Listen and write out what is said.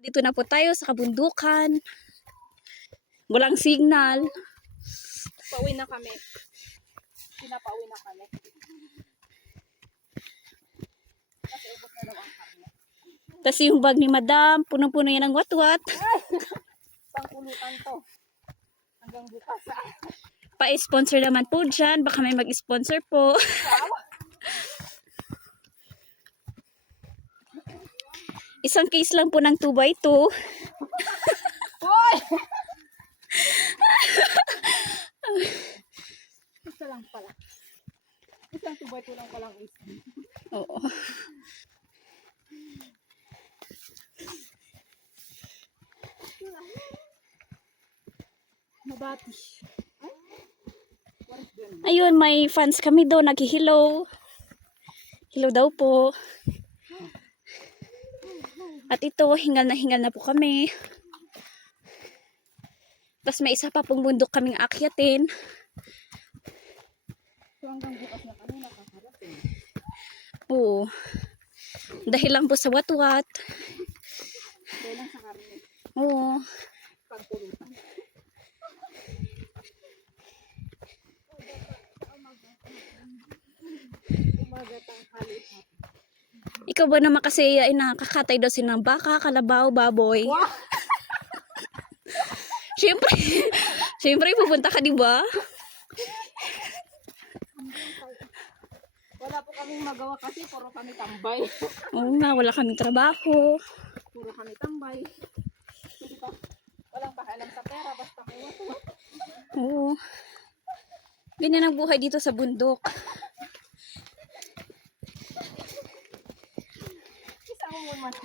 Dito na po tayo sa kabundukan. Walang signal. Pauwi na kami. Pinapauwi na kami. Kasi ubos na daw ang kami. Tapos yung bag ni Madam, punong-puno yan ng watwat. Pangkulutan to. Hanggang bukas. Pa-sponsor naman po dyan. Baka may mag-sponsor po. Isang case lang po ng 2x2. Hoy! Isa lang pala. Isang 2x2 lang palang isa. Oo. Mabati. Ayun, may fans kami doon. Nag-hello. Hello daw po. At ito, hingal na po kami. Tapos may isa pa pong bundok kaming akyatin. So hanggang bukas na kami nakakarating. Oo. Dahil lang po sa watwat. Dahil lang sa karne. Oo. Pagpulutan. Umaga tanghali. Ikaw ba naman kasi ay nakakatay daw ng baka, kalabaw, baboy? Wow! Siyempre, siyempre pupunta ka, di ba? Wala po kaming magawa kasi puro kami tambay. Oo nga, wala kaming trabaho. Puro kami tambay. Hindi pa. Walang pakialam sa pera basta kuwat-kuwat. Oo. Ganyan ang buhay dito sa bundok. Isa mo mo mas